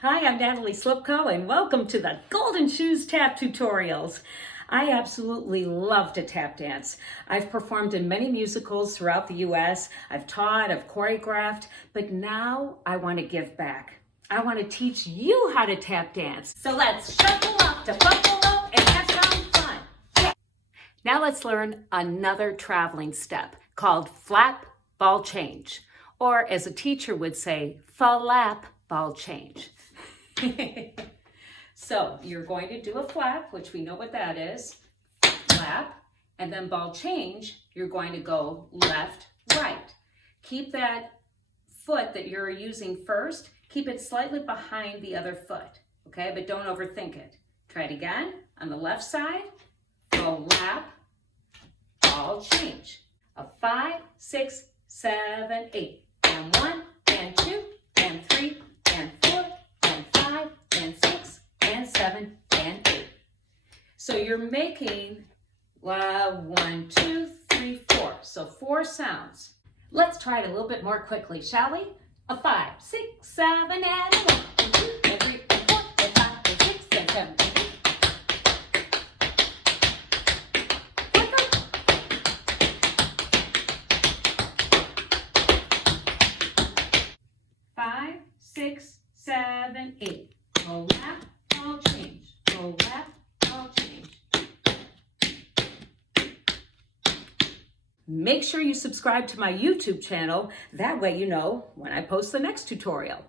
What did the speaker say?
Hi, I'm Natalie Slipko, and welcome to the Golden Shoes Tap Tutorials. I absolutely love to tap dance. I've performed in many musicals throughout the U.S. I've taught, I've choreographed, but now I want to give back. I want to teach you how to tap dance. So let's shuffle up to Buffalo and have some fun. Yeah. Now let's learn another traveling step called flap ball change, or as a teacher would say, flap ball change. So you're going to do a flap, which we know what that is, flap, and then ball change, you're going to go left, right. Keep that foot that you're using first, keep it slightly behind the other foot, okay? But don't overthink it. Try it again. On the left side, go lap, ball change. A 5, 6, 7, 8. And 1, and 2, and 3, and 4, and 5, and 6, and 7, and 8. So you're making 1, 2, 3, 4. So 4 sounds. Let's try it a little bit more quickly, shall we? A 5, 6, 7, and a 1, and 2, and 3, and 4, and 5, and 6, and 7, and 8. Five, 6, 7, 8. Go lap, ball change. Go lap, ball change. Make sure you subscribe to my YouTube channel. That way you know when I post the next tutorial.